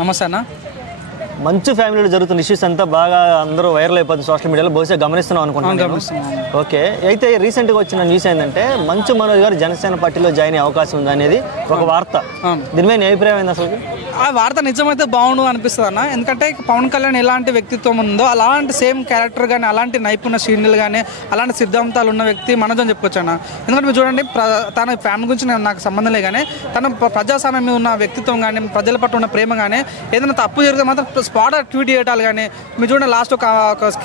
నమస్తే అన్న. మంచు ఫ్యామిలీలో జరుగుతున్న ఇష్యూస్ అంతా బాగా అందరూ వైరల్ అయిపోతుంది సోషల్ మీడియాలో, బహుశా గమనిస్తున్నాం అనుకుంటున్నాను. ఓకే, అయితే రీసెంట్గా వచ్చిన న్యూస్ ఏంటంటే మంచు మనోజ్ గారు జనసేన పార్టీలో జాయిన్ అయ్యే అవకాశం ఉంది అనేది ఒక వార్త. దీని మీద అభిప్రాయం ఏంది అసలు? ఆ వార్త నిజమైతే బాగుండు అనిపిస్తుంది అన్న. ఎందుకంటే పవన్ కళ్యాణ్ ఎలాంటి వ్యక్తిత్వం ఉందో అలాంటి సేమ్ క్యారెక్టర్ కానీ, అలాంటి నైపుణ్య శ్రేణులు కానీ, అలాంటి సిద్ధాంతాలు ఉన్న వ్యక్తి మనోజ్ అని చెప్పుకోవచ్చు అన్న. ఎందుకంటే మీరు చూడండి, తన ఫ్యామిలీ గురించి నాకు సంబంధం లేదు కానీ తన ప్రజాస్వామ్యం మీద ఉన్న వ్యక్తిత్వం కానీ, ప్రజల పట్ల ఉన్న ప్రేమ కానీ, ఏదైనా తప్పు జరిగితే మాత్రం స్పాట్ ట్వీట్ చేయటాలు కానీ, మీరు చూడండి లాస్ట్ ఒక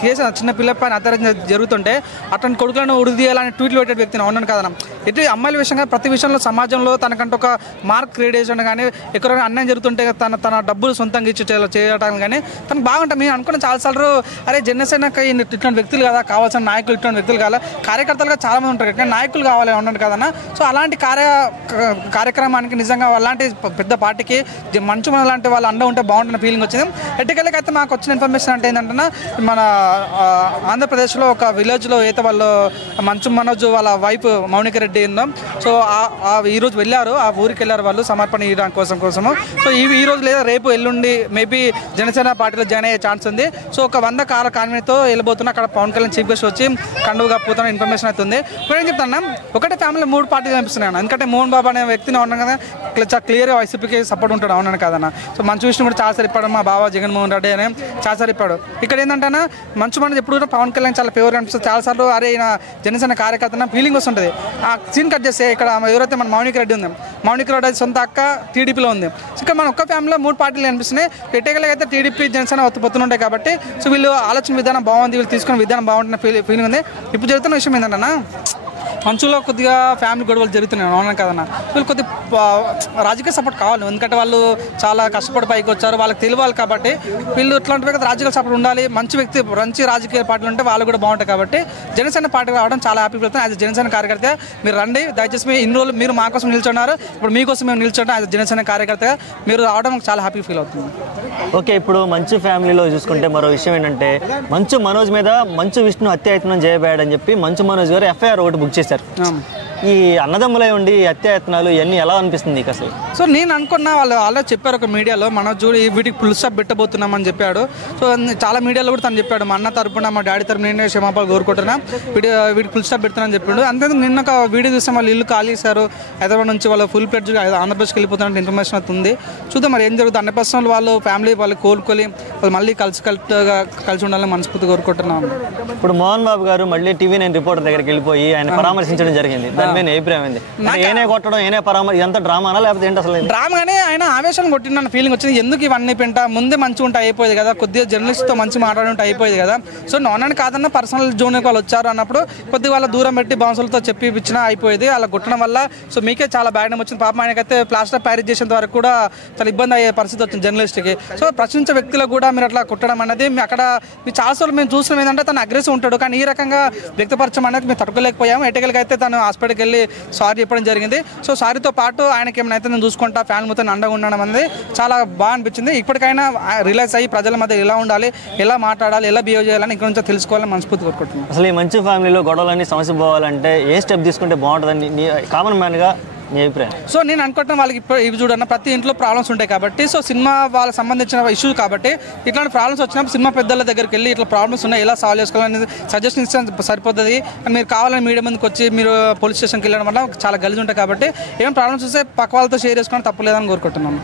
కేసు చిన్న పిల్ల పైన అత్యాచారం జరుగుతుంటే అతని కొడుకులను ఉడి తీయాలని ట్వీట్లు పెట్టే వ్యక్తిని ఉన్నాను కదన్న. ఇటు అమ్మాయిల విషయంగా ప్రతి విషయంలో సమాజంలో తనకంటే ఒక మార్క్ క్రియేట్ చేసిన కానీ, ఎక్కడైనా అన్యాయం జరుగుతుంటే తన డబ్బులు సొంతంగా ఇచ్చి చేయడం కానీ తనకు బాగుంటుంది. మేము అనుకున్న చాలాసార్లు అరే జనసేనకి ఇట్లాంటి వ్యక్తులు కదా కావాల్సిన నాయకులు, ఇట్లాంటి వ్యక్తులు కావాలి, కార్యకర్తలుగా చాలామంది ఉంటారు కానీ నాయకులు కావాలి ఉండండి కదన్న. సో అలాంటి కార్యక్రమానికి నిజంగా అలాంటి పెద్ద పార్టీకి మంచు మన లాంటి వాళ్ళు అండ ఉంటే బాగుంటున్న ఫీలింగ్ వచ్చింది. ఎట్టుకెళ్ళకి అయితే మాకు వచ్చిన ఇన్ఫర్మేషన్ అంటే ఏంటంటే, మన ఆంధ్రప్రదేశ్లో ఒక విలేజ్లో అయితే వాళ్ళు మంచు మనోజ్ వాళ్ళ వైఫ్ మౌనిక రెడ్డి ఉందో, సో ఈరోజు వెళ్ళారు, ఆ ఊరికి వెళ్ళారు వాళ్ళు సమర్పణ ఇవ్వడానికి కోసము. సో ఈ రోజు లేదా రేపు ఎల్లుండి మేబీ జనసేన పార్టీలో జాయిన్ అయ్యే ఛాన్స్ ఉంది. సో ఒక 100 కార్ కాన్వీతో వెళ్ళిపోతున్నా, అక్కడ పవన్ కళ్యాణ్ చీఫ్ గెస్ట్ వచ్చి కండువుగా పోతున్న ఇన్ఫర్మేషన్ అయితే ఉంది. ఇప్పుడు ఏం చెప్తాను, ఒకటే ఫ్యామిలీలో 3 పార్టీలు కనిపిస్తున్నాను. ఎందుకంటే మోహన్ బాబు అనే వ్యక్తిని ఉన్నాను కదా, చాలా క్లియర్గా వైసీపీకి సపోర్ట్ ఉంటాడు అవునాను కదన్న. సో మంచు విష్ణు కూడా చాలా సరిపాడు, మా బాబా జగన్మోహన్ రెడ్డి అని చాలా సరిపాడు. ఇక్కడ ఏంటంటే మంచు మనోజ్ ఎప్పుడు కూడా పవన్ కళ్యాణ్ చాలా ఫేవర్ అనిపిస్తుంది. చాలాసార్లు అరే ఈయన జనసేన కార్యకర్త ఫీలింగ్ వస్తుంటుంది. ఆ సీన్ కట్ చేస్తే ఇక్కడ ఎవరైతే మన మౌనిక రెడ్డి ఉంది, మౌనిక రెడ్డి సొంత అక్క టీడీపీలో ఉంది. సో ఇక్కడ మన ఒక్క ఫ్యామిలీలో 3 పార్టీలు కనిపిస్తున్నాయి. ఎట్టగలగా అయితే టీడీపీ జనసేన పొత్తుంటాయి కాబట్టి సో వీళ్ళు ఆలోచన విధానం బాగుంది, వీళ్ళు తీసుకున్న విధానం బాగుంటున్న ఫీలింగ్ ఉంది. ఇప్పుడు జరుగుతున్న విషయం ఏంటన్నా, మంచులో కొద్దిగా ఫ్యామిలీ గొడవలు జరుగుతున్నాయి అవునా కదన్నా. వీళ్ళు కొద్దిగా రాజకీయ సపోర్ట్ కావాలి, ఎందుకంటే వాళ్ళు చాలా కష్టపడి పైకి వచ్చారు, వాళ్ళకి తెలియాలి కాబట్టి వీళ్ళు ఇట్లాంటి వ్యక్తి రాజకీయ సపోర్ట్ ఉండాలి. మంచి వ్యక్తి, మంచి రాజకీయ పార్టీలు ఉంటే వాళ్ళు కూడా బాగుంటాయి కాబట్టి జనసేన పార్టీ రావడం చాలా హ్యాపీ ఫీల్ అవుతుంది. యాజ్ జనసేన కార్యకర్త మీరు రండి, దయచేసి మీ ఇన్ని రోజులు మీరు మా కోసం నిల్చున్నారు, ఇప్పుడు మీకోసం మేము నిల్చుంటాం. యాజ్ జనసేన కార్యకర్తగా మీరు రావడం చాలా హ్యాపీ ఫీల్ అవుతుంది. ఓకే, ఇప్పుడు మంచు ఫ్యామిలీలో చూసుకుంటే మరో విషయం ఏంటంటే, మంచు మనోజ్ మీద మంచు విష్ణు హత్యాయత్నం చేయబోయాడని చెప్పి మంచు మనోజ్ గారు ఎఫ్ఐఆర్ ఒకటి బుక్ చేశారు. ఈ అన్నదమ్ములై ఉండి హత్యాయత్నాలు ఇవన్నీ ఎలా అనిపిస్తుంది నీకు అసలు? సో నేను అనుకున్నా, వాళ్ళు ఆల్రెడీ చెప్పారు ఒక మీడియాలో, మన చూడు వీటికి ఫుల్ స్టాప్ పెట్టబోతున్నామని చెప్పాడు. సో చాలా మీడియాలో కూడా తను చెప్పాడు, మా అన్న తరపున మా డాడీ తరపున నేను క్షమాపణలు కోరుకుంటున్నా, వీటికి ఫుల్ స్టాప్ పెడుతున్నాను చెప్పాడు. అంతే నిన్న ఒక వీడియో చూస్తే వాళ్ళు ఇల్లు ఖాళీ చేశారు, హైదరాబాద్ నుంచి వాళ్ళు ఫుల్ ప్లేట్ ఆంధ్రప్రదేశ్కి వెళ్ళిపోతున్నట్టు ఇన్ఫర్మేషన్ అవుతుంది. చూద్దాం మరి ఏం జరుగుతుంది. 100% వాళ్ళు ఫ్యామిలీ వాళ్ళు కోలుకొని వాళ్ళు మళ్ళీ కలిసి ఉండాలని మనస్ఫూర్తి కోరుకుంటున్నాను. ఇప్పుడు మోహన్ బాబు గారు మళ్ళీ TV9 రిపోర్టర్ దగ్గరికి వెళ్ళిపోయి ఆయన పరామర్శించడం జరిగింది. అభిప్రాయం ఏంది? ఏనే కొట్టడం, ఏనే పరామర్శ, ఎంత డ్రామానా లేకపోతే ఏంటి అసలు? డ్రామాగానే ఆయన ఆవేశం కొట్టిన ఫీలింగ్ వచ్చింది. ఎందుకు ఇవన్నీ పెంట, ముందే మంచిగా ఉంటే అయిపోయేది కదా, కొద్దిగా జర్నలిస్ట్తో మంచి మాట్లాడుంటే అయిపోయేది కదా. సో నాన్నని కాదన్న పర్సనల్ జోన్కి వాళ్ళు వచ్చారు అన్నప్పుడు కొద్దిగా వాళ్ళ దూరం పెట్టి బౌన్సులతో చెప్పి ఇచ్చినా అయిపోయేది. అలా కొట్టడం వల్ల సో మీకే చాలా బ్యాడ్ నేమ్ వచ్చింది. పాపం ఆయనకైతే ప్లాస్టర్ ఆఫ్ ప్యారిస్ చేసేంత వరకు కూడా చాలా ఇబ్బంది అయ్యే పరిస్థితి వచ్చింది జర్నలిస్ట్కి. సో ప్రశ్నించే వ్యక్తులకు కూడా మీరు అట్లా కొట్టడం అనేది అక్కడ మీ చాలాసార్లు మేము చూసినాం ఏంటంటే తను అగ్రెసివ్ ఉంటాడు, కానీ ఈ రకంగా వ్యక్తపరచడం అనేది మేము తట్టుకోలేకపోయాము. ఎట్టగలిగైతే తను హాస్పిటల్కి వెళ్ళి సారీ చెప్పడం జరిగింది. సో సారీతో పాటు ఆయనకి ఏమైనా అయితే నేను చూసుకుంటా, ఫ్యామిలీ మొత్తం అండగా ఉండడం అనేది చాలా బాగా అనిపించింది. ఇప్పటికైనా రిలాక్స్ అయ్యి ప్రజల మధ్య ఎలా ఉండాలి, ఎలా మాట్లాడాలి, ఎలా బిహేవ్ చేయాలని ఇక్కడ నుంచి తెలుసుకోవాలని మనస్ఫూర్తి కోరుకుంటున్నాను. అసలు ఈ మంచి ఫ్యామిలీలో గొడవలన్నీ సమస్య పోవాలంటే ఏ స్టెప్ తీసుకుంటే బాగుంటుందని కామన్ మ్యాన్గా నీ అభిప్రాయం? సో నేను అనుకుంటున్నా వాళ్ళకి ఇప్పుడు ఇవి చూడన్న ప్రతి ఇంట్లో ప్రాబ్లమ్స్ ఉంటాయి కాబట్టి, సో సినిమా వాళ్ళకి సంబంధించిన ఇష్యూస్ కాబట్టి ఇట్లాంటి ప్రాబ్లమ్స్ వచ్చినప్పుడు సినిమా పెద్దల దగ్గరికి వెళ్ళి ఇట్లా ప్రాబ్లమ్స్ ఉన్నాయి ఎలా సాల్వ్ చేసుకోవాలని సజెషన్ ఇస్తే సరిపోతుంది. మీరు కావాలని మీడియా ముందుకు వచ్చి మీరు పోలీస్ స్టేషన్కి వెళ్ళడం వల్ల చాలా గలీజ్ ఉంటాయి కాబట్టి ఏమైనా ప్రాబ్లమ్స్ వస్తే పక్క వాళ్ళతో షేర్ చేసుకోవడం తప్పలేదని కోరుకుంటున్నాను.